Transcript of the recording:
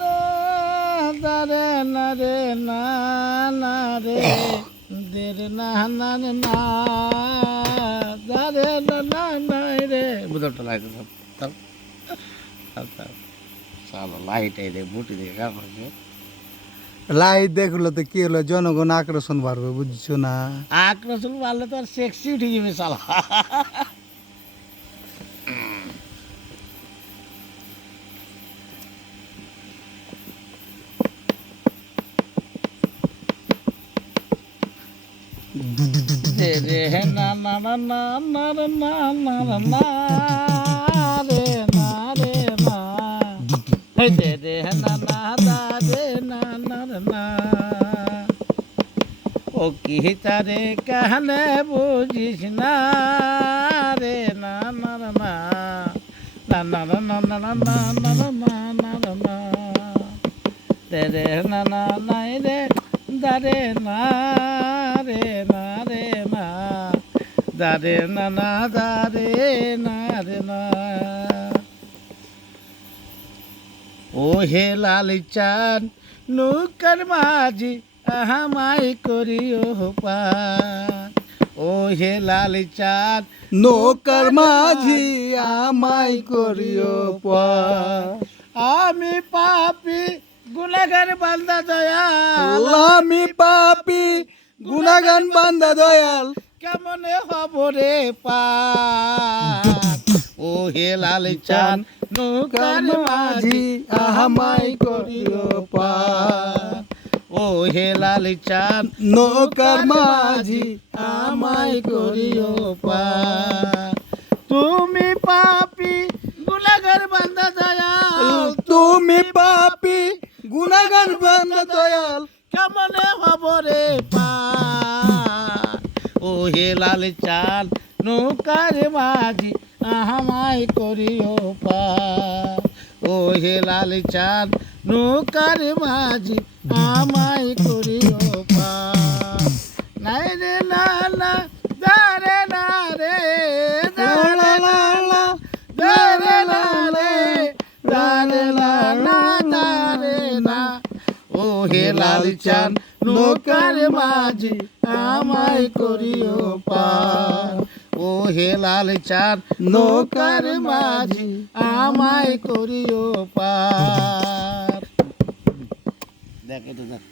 না দারে না রে না না রে দের না না রে না দারে না না না রে বুঝাটা লাগে চলো লাইট এই রে বুটি দিয়ে কাপড় লাইট দেখলো তো কি হলো, জনগণ আকর্ষণ বাড়বে, বুঝছো না? আকর্ষণ বাড়লে তো আর সেক্সি উঠে যাবে শালা। রে রে না না না না না না না না না রে না রে না রে রে না না দা রে না না না ও কি তারে কানে বুঝিস না রে না না না না না না না না না না না না না না না রে রে না না নাই রে দারে না রে না রে না দারে না না দারে না রে না ও হে লাল চাঁদ নৌকার মাঝি আহামাই করিও পার ও হে লাল চাঁদ নৌকার মাঝি আমায় করিও পার। আমি পাপি গুনাহগার বান্দা দয়াল আমি পাপি গুনাগান বান্দা দয়াল, কেমনে হব রে পার ও হে লাল চাঁদ নৌকার মাঝি আমায় করিও পার। ও হে লাল চাঁদ নৌকার মাঝি আমায় করিও পার তুমি পাপি গুনাহগার বান্দা দয়াল তুমি পাপি গুনাগান বান্দা দয়াল, কেমনে হব রে পার ও হে লাল চাঁদ নৌকার মাঝি আমায় করিও পার ও হে লাল চাঁদ নৌকার মাঝি আমায় করিও পার নাই রে না না দারে না রে দারে না না দারে না রে দারে না না দারে না ও হে লাল চাঁদ নৌকার মাঝি আমায় করিও পার ও হে লাল চাঁদ নৌকার মাঝি আমায় করিও পার দেখ এটা দেখ